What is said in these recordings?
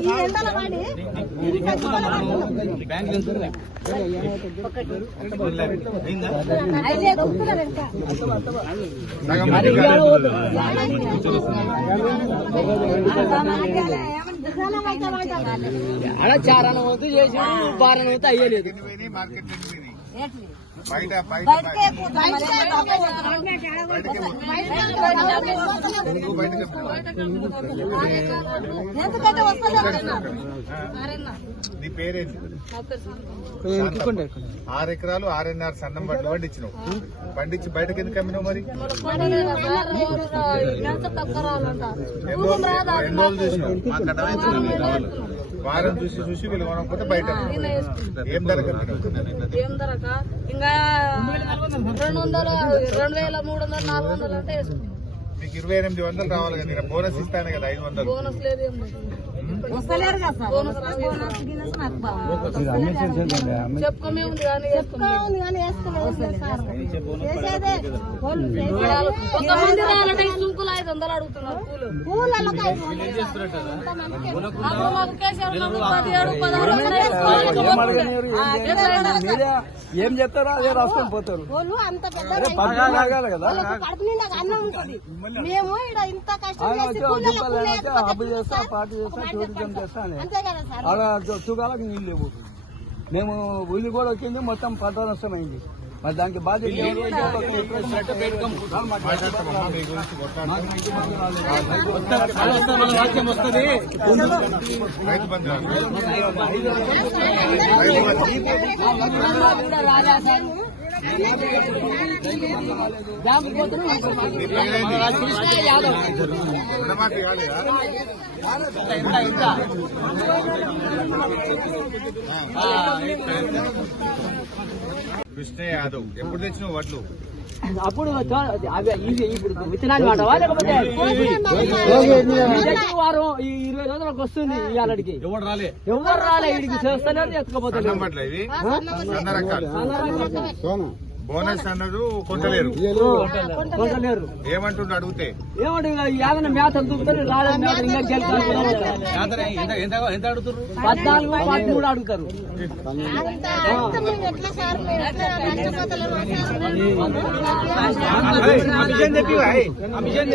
ఈ ఎండల వాడి ఇది అయితే దొరుకుతున్నారు అలా చారాన చేసి బారన వంతు అయ్యలేదు మార్కెట్ ఎందుకంటే నీ పేరేంటి ఆరు ఎకరాలు ఆర్ఎన్ఆర్ సన్నం బండి పండించినావు. పండించి బయటకు ఎందుకు అమ్మినావు మరి? ఎన్ని రోజులు చూసినావు? వారం చూసి చూసి వీళ్ళు కొనకపోతే బయట. ఏం అమ్మినావు ఏం ధరక ఇంకా రెండు వందలు రెండు వేల మూడు వందలు నాలుగు వందలు అంటే నీకు ఇరవై ఎనిమిది వందలు రావాలి కదా బోనస్ ఇస్తాను కదా ఐదు వందలు. బోనస్ లేదు ఏం లేదు. చెప్పుకోమే ఉంది కానీ సుంకులు ఐదు వందలు అడుగుతున్నారు పూలు. అప్పుడు మాకు కేసీఆర్ పదిహేడు పదహారు ఏం చెప్తారో అదే రాసుకొని పోతారు. అంత పెద్ద మేము ఇంత కష్టం ఆయన చేసి హబ్బు చేస్తా సార్, టూరిజం చెప్తాను చేస్తా అని అంతే కదా సార్. అలా తుగాలకు నీళ్ళు లేవు. మేము ఉల్లి కూడా వచ్చింది మొత్తం పంట నష్టమైంది మరి దానికి బాధ్యత ఎవరు? మాట్లాడతామమ్మా మీ గురించి కొట్లాడతాం. కృష్ణ యాదవ్ ఎప్పుడు తెచ్చినావు వడ్లు అప్పుడు ఇప్పుడు విత్తనాలు వాడవా లేకపోతే వారం ఈ ఇరవై రోజులకు వస్తుంది ఇవాళకి ఎవరు రాలే ఎవరు రాలే చేస్తలేదు ఎత్తుకపోతే బోనస్ అన్నది కొంటలేరు. కొంటలేరు. ఏమంటుండ్రు అడిగితే? ఏమంటే యాదన మేత ఇంకా గెలుస్తారు పద్నాలుగు పదమూడు అడుగుతారు. అంత అంత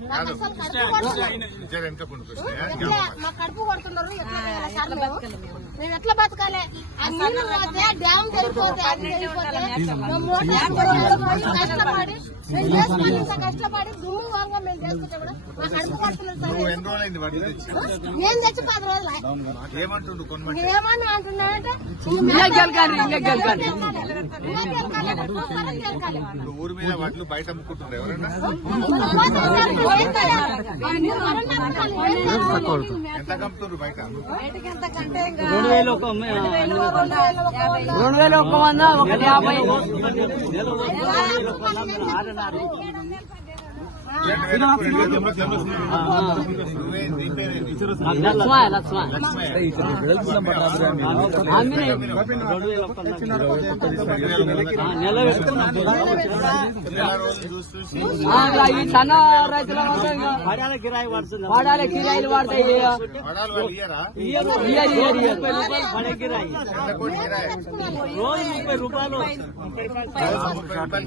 మేము రైతులు? యాదవ్ యాదవ్ జర వెనకకుండా కృష్ణ ఎట్లా మా కడుపు కొడుతున్నారు? ఎట్లా చేయాలి సార్ మేము? మేము ఎట్లా బతకాలి? ఆ నీళ్ళు పోతే డ్యామ్ జరిగిపోతే అన్ని జరిగిపోతే మేము మోటార్ వేసుకొని కష్టపడి మేము చేసుకొని ఇంత కష్టపడి దుమ్ము వాంగ మేము చేసుకుంటే కూడా మా కడుపు కొడుతున్నారు సార్. నువ్వు ఎన్ని రోజులైంది వడ్లు తెచ్చి? నేను తెచ్చి పది రోజులు. ఏమంటుండు కొనమంటే? ఏమని అంటున్నాడంటే ఇంకా గెలకాలి ఇంకా గెలకాలి ఇంకా గెలకాలి, ఒక్కొక్కరు గెలకాలి. ఇప్పుడు ఊరి మీద వడ్లు బయట కమ్ముతుండ్రు బయట రెండు వేలు ఒక రెండు వేలు ఒక వంద ఒకటి యాభై. నువ్వే నీ పేరేంటి లక్ష్మ లక్ష్మ అమ్మినాయి. ఆ, నెల పెట్టుకున్నాం. నెల రోజులు చూసి చూసి ఆ, ఇలా ఈ సన్న రైతుల వాడాలి కిరాయిలు పడతాయి వడాలు వాళ్ళు ఇయ్యరా ఇయ్యరు ఇయ్యరు ఇయ్యరు ఎంత కోటి కిరాయి?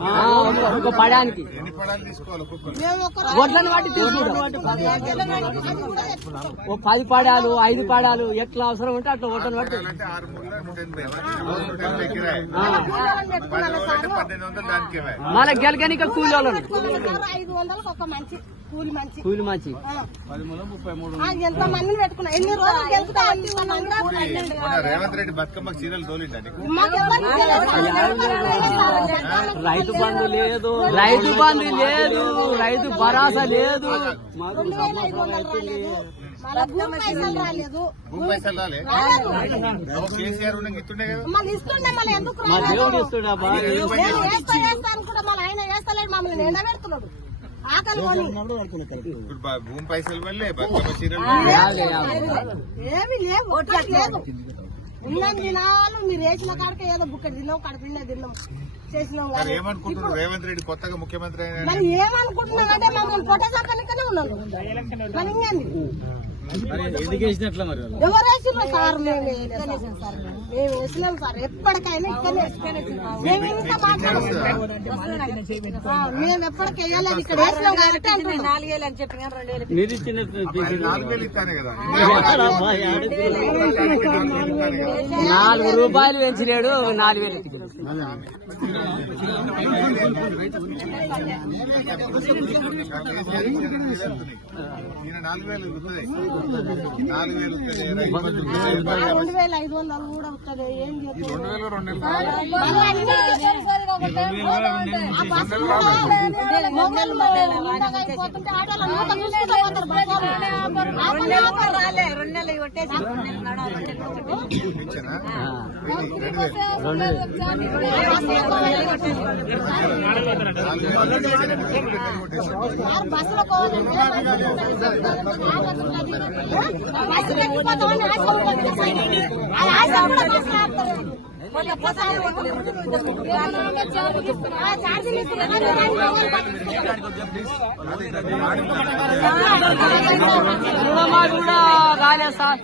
ఆ, ఒక- ఒక పడానికి ఎన్ని పడాలు తీసుకోవాలి వడ్లను తీసుకుంటాం. ఓ పది పడాలు ఐదు పడాలు ఎట్లా అవసరం ఉంటే అట్లా దానికి ఇవ్వాలి మళ్ళీ గెలకనిక కూలి వాళ్ళను ఐదు వందలకు ఒక మంచి కూలి మంచి కూలి మంచి ఆ. ఆ, ఎంత మందిని పెట్టుకున్నా ఎన్ని రోజులు గెలుపుతా అన్ని మంది మొన్న రేవంత్ రెడ్డి బతుకమ్మకి చీరలు తోలిండా నీకు మాకెవ్వరికి తెలియదు. రైతు బంధు లేదు రైతు బంధు లేదు రైతు భరోసా లేదు ఇస్తుండే కదా మళ్ళీ ఎందుకు ఆయన వేస్తలేడు మమ్మల్ని ఎండబెడుతున్నాడు ఆకలి కొని ఇప్పుడు బా- భూమి పైసలు వెళ్ళే బతుకమ్మ చీరలు ఏమి లేవు లేదు. ఉన్న దినాలు మీరు వేసిన కాడకే ఏదో బుక్క తిన్నాం కడుపునే తిన్నాం చేసినాం ఏమనుకుంటున్నారు? రేవంత్ రెడ్డి కొత్తగా ముఖ్యమంత్రి అయిన మరి ఏమనుకుంటున్నానంటే మమ్మల్ని పొట్టసాకనికనే ఉన్నాను మరి ఎవరు వేసినారు సార్ మేము ఇక్కడనే వేసాం సార్ మేము. మేము వేసినాం సార్. ఎప్పటికైనా ఇక్కడనే మేము ఇంత మాట్లాడుతున్నాం ఆ, మేము ఎప్పటికి వేయలేదు. ఇక్కడ వేసినాం కాబట్టి అంటున్నాం. నాలుగేళ్ళు అని చెప్పి కానీ రెండు వేలు మీరు ఇచ్చిన మరి నాలుగు రూపాయలు పెంచినాడు నాలుగు వేలు నాలుగు వేలు నాలుగు వేలు. రెండు వేల. ఐదు వందలు కూడా వస్తుంది ఏం చేస్తాం రెండు వేలు. రెండు వేలు. కూడా బస్సులో ఆపుతారు. కాలేదు సార్